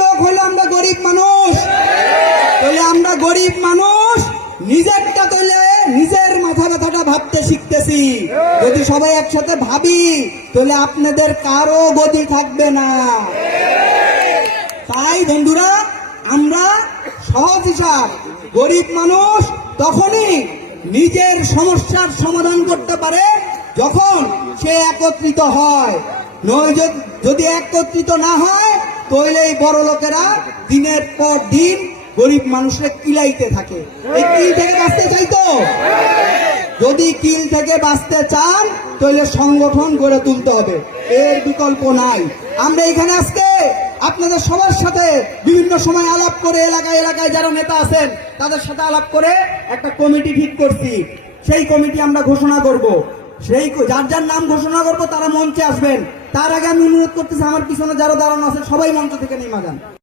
লোক হলো আমরা গরিব মানুষ। তাহলে আমরা গরিব মানুষ নিজেরটা তাহলে নিজের মাথা ব্যথাটা ভাবতে শিখতেছি। যদি সবাই একসাথে ভাবি তাহলে আপনাদের কারো গতি থাকবে না। তাই বন্ধুরা, আমরা সহজ হিসাব, গরিব মানুষ তখনই নিজের সমস্যার সমাধান করতে পারে যখন সে একত্রিত হয়। নয় যদি একত্রিত না হয় তাহলে এই বড় লোকেরা দিনের পর দিন গরিব মানুষের কিলাইতে থাকে। এই কিল থেকে বাঁচতে চাইতো, যদি কিল থেকে বাঁচতে চান তাহলে সংগঠন গড়ে তুলতে হবে, এর বিকল্প নাই। আমরা এখানে আজকে আপনাদের সবার সাথে বিভিন্ন সময় আলাপ করে এলাকায় এলাকায় যারা নেতা আছেন তাদের সাথে আলাপ করে একটা কমিটি ঠিক করছি। সেই কমিটি আমরা ঘোষণা করব। সেই যার যার নাম ঘোষণা করব তারা মঞ্চে আসবেন। তার আগে আমি অনুরোধ করতেছি আমার পিছনে যারা দাঁড়ানো আছে সবাই মঞ্চ থেকে নেমে যান।